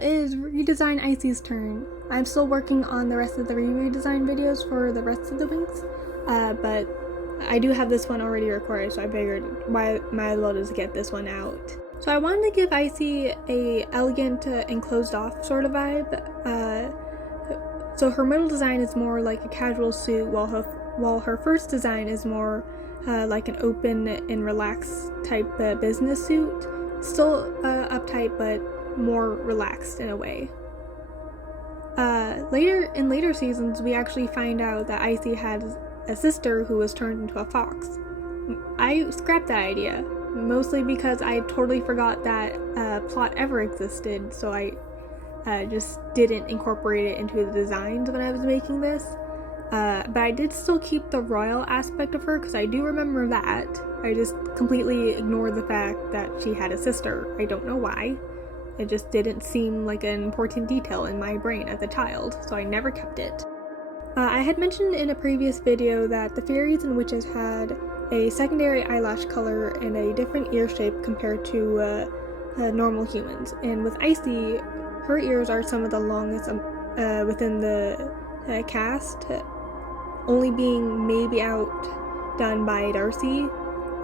it is Redesign Icy's turn. I'm still working on the rest of the redesign videos for the rest of the Winx, but I do have this one already recorded, so I figured might as well just get this one out. So I wanted to give Icy a elegant and closed off sort of vibe. So her middle design is more like a casual suit, while her first design is more like an open and relaxed type business suit. Still uptight, but more relaxed in a way. In later seasons, we actually find out that Icy had a sister who was turned into a fox. I scrapped that idea, mostly because I totally forgot that plot ever existed, so I just didn't incorporate it into the designs when I was making this. But I did still keep the royal aspect of her, because I do remember that. I just completely ignored the fact that she had a sister. I don't know why. It just didn't seem like an important detail in my brain as a child, so I never kept it. I had mentioned in a previous video that the fairies and witches had a secondary eyelash color and a different ear shape compared to normal humans. And with Icy, her ears are some of the longest within the cast, only being maybe outdone by Darcy.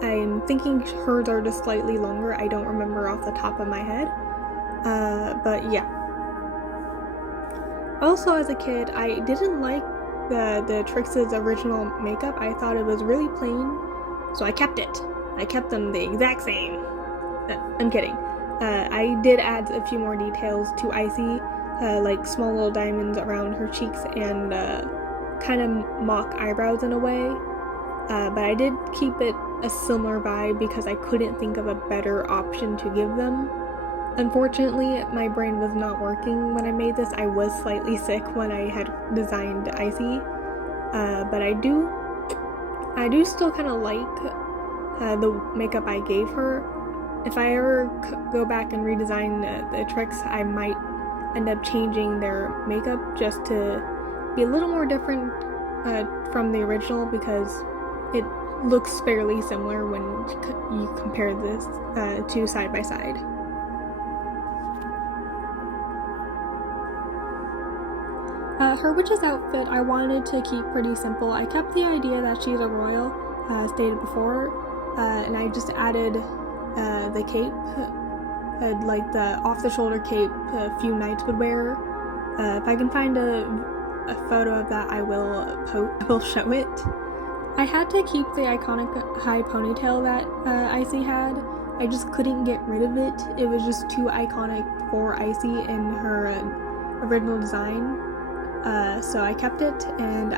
I'm thinking hers are just slightly longer. I don't remember off the top of my head. But yeah. Also, as a kid, I didn't like the Trix's original makeup. I thought it was really plain, so I kept it. I kept them the exact same. I'm kidding. I did add a few more details to Icy, like small little diamonds around her cheeks and kind of mock eyebrows in a way. But I did keep it a similar vibe because I couldn't think of a better option to give them. Unfortunately, my brain was not working when I made this. I was slightly sick when I had designed Icy, but I do still kind of like the makeup I gave her. If I ever go back and redesign the Trix, I might end up changing their makeup just to be a little more different from the original, because it looks fairly similar when you compare this two side by side. Her witch's outfit I wanted to keep pretty simple. I kept the idea that she's a royal, stated before, and I just added the cape, like the off-the-shoulder cape a few knights would wear. If I can find a photo of that, I will show it. I had to keep the iconic high ponytail that Icy had. I just couldn't get rid of it. It was just too iconic for Icy in her original design. So I kept it, and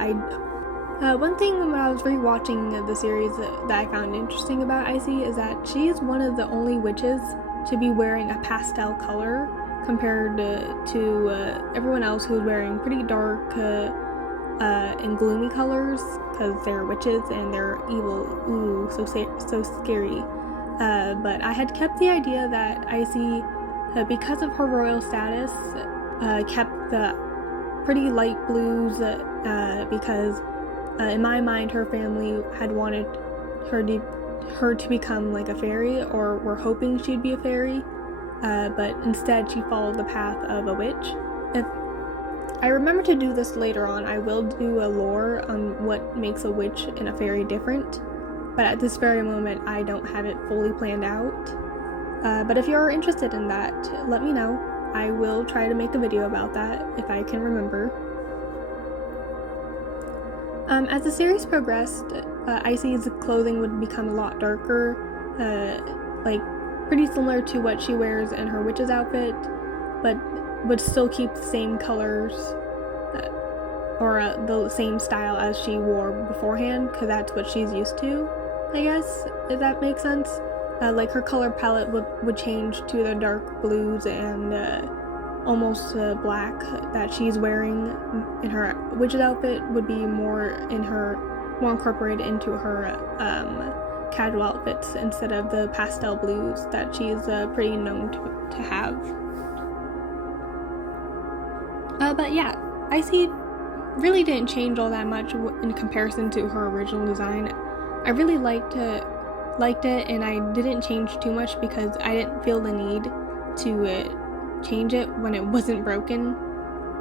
one thing when I was rewatching the series that I found interesting about Icy is that she is one of the only witches to be wearing a pastel color compared to everyone else who's wearing pretty dark and gloomy colors, because they're witches and they're evil. Ooh, so scary. But I had kept the idea that Icy, because of her royal status, kept the pretty light blues, because in my mind her family had wanted her to become like a fairy, or were hoping she'd be a fairy, but instead she followed the path of a witch. If I remember to do this later on, I will do a lore on what makes a witch and a fairy different, but at this very moment I don't have it fully planned out. But if you're interested in that, let me know. I will try to make a video about that if I can remember. As the series progressed, Icy's clothing would become a lot darker, like pretty similar to what she wears in her witch's outfit, but would still keep the same colors or the same style as she wore beforehand, because that's what she's used to, I guess, if that makes sense. Like her color palette would change to the dark blues and almost black that she's wearing in her witch's outfit would be more incorporated into her casual outfits instead of the pastel blues that she's pretty known to have. But yeah, Icy really didn't change all that much in comparison to her original design. I really liked it, and I didn't change too much because I didn't feel the need to change it when it wasn't broken.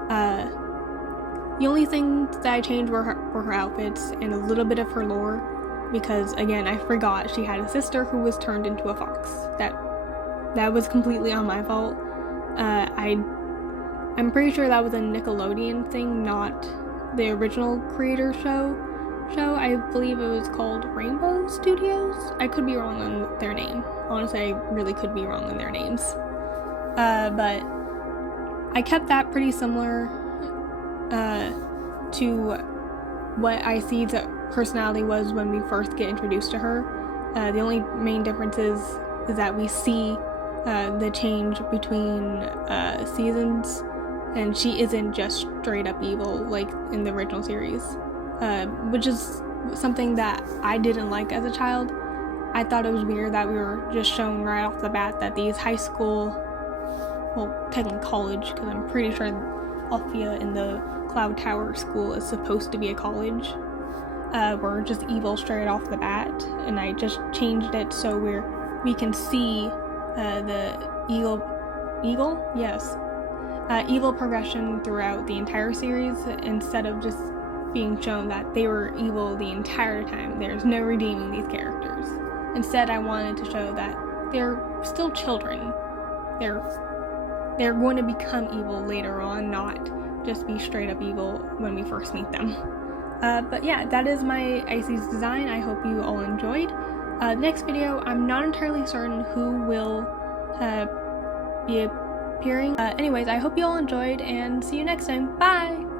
The only thing that I changed were her outfits and a little bit of her lore, because again, I forgot she had a sister who was turned into a fox. That was completely on my fault. I'm pretty sure that was a Nickelodeon thing, not the original creator show. I believe it was called Rainbow Studios. I could be wrong on their name. Honestly, I really could be wrong on their names. But I kept that pretty similar to what Icy's personality was when we first get introduced to her. The only main difference is that we see the change between seasons, and she isn't just straight up evil like in the original series, which is something that I didn't like as a child. I thought it was weird that we were just shown right off the bat that these high school, well, technically college, because I'm pretty sure Althea in the Cloud Tower school is supposed to be a college, were just evil straight off the bat, and I just changed it so we can see the evil progression throughout the entire series, instead of just being shown that they were evil the entire time. There's no redeeming these characters. Instead, I wanted to show that they're still children. They're going to become evil later on, not just be straight up evil when we first meet them. But yeah, that is my Icy's design. I hope you all enjoyed. Next video, I'm not entirely certain who will be appearing. Anyways, I hope you all enjoyed, and see you next time. Bye!